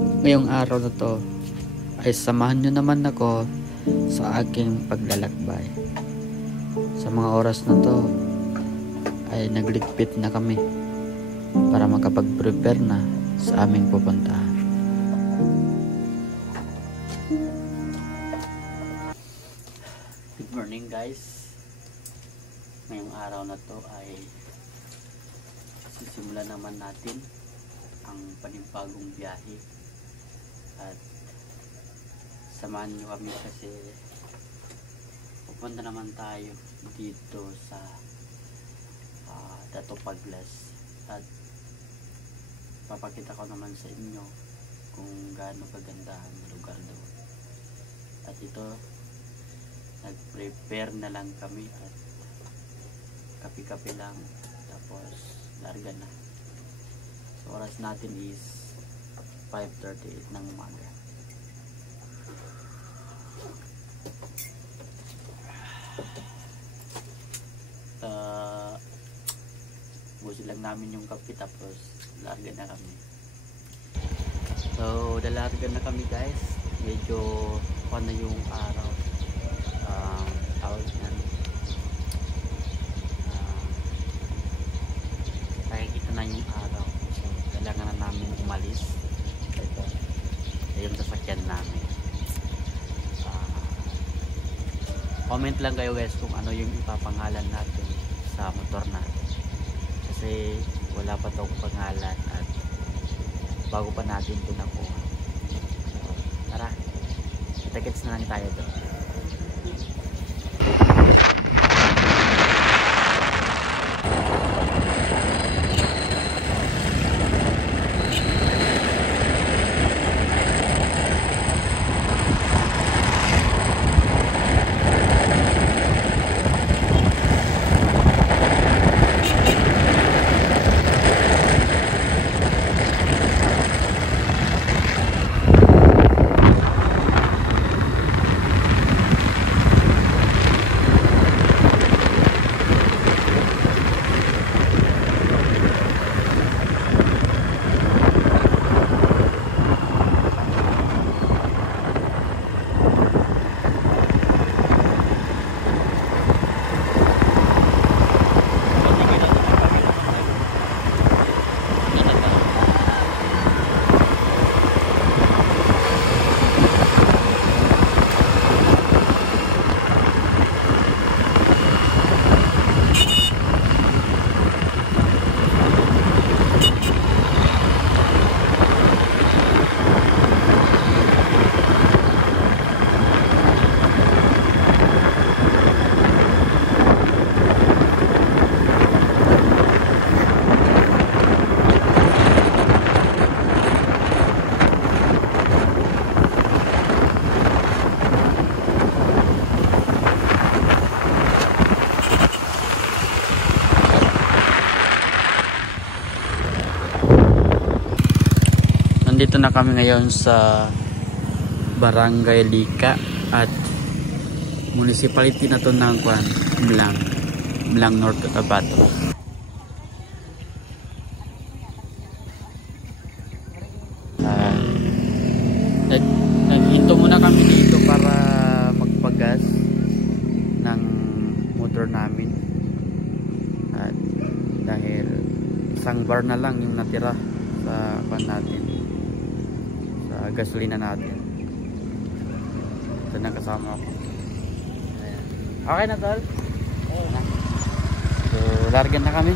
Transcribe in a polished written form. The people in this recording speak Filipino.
Ngayong araw na to ay samahan nyo naman ako sa aking paglalakbay. Sa mga oras na to ay nagligpit na kami para makapag-prepare na sa aming pupuntahan. Good morning guys. Ngayong araw na to ay sisimulan naman natin ang panibagong biyahe. At samahan nyo kami kasi pupunta naman tayo dito sa Dato Paglas at papakita ko naman sa inyo kung gaano kaganda ang lugar doon. At ito, nag-prepare na lang kami at kape-kape lang, tapos larga na. So oras natin is 5:38 ng umaga. Busin lang namin yung kape tapos larga na kami. So dalarga na kami guys. Medyo na yung araw. Tawag yan. Nakikita na yung araw. So kailangan na namin umalis. Ito yung sasakyan namin. Comment lang kayo guys kung ano yung ipapangalan natin sa motor natin, kasi wala pa tong pangalan at bago pa natin ito nakuha. So, tara, kita-kits na lang tayo doon. Dito na kami ngayon sa Barangay Lika at municipality na to ng Blang North Cotabato. Naghinto muna kami dito para magpagas ng motor namin at dahil isang bar na lang yung natira sa natin, gasolina natin. Ito na kasama ko. Okay na tol? Okay na. So largan na kami.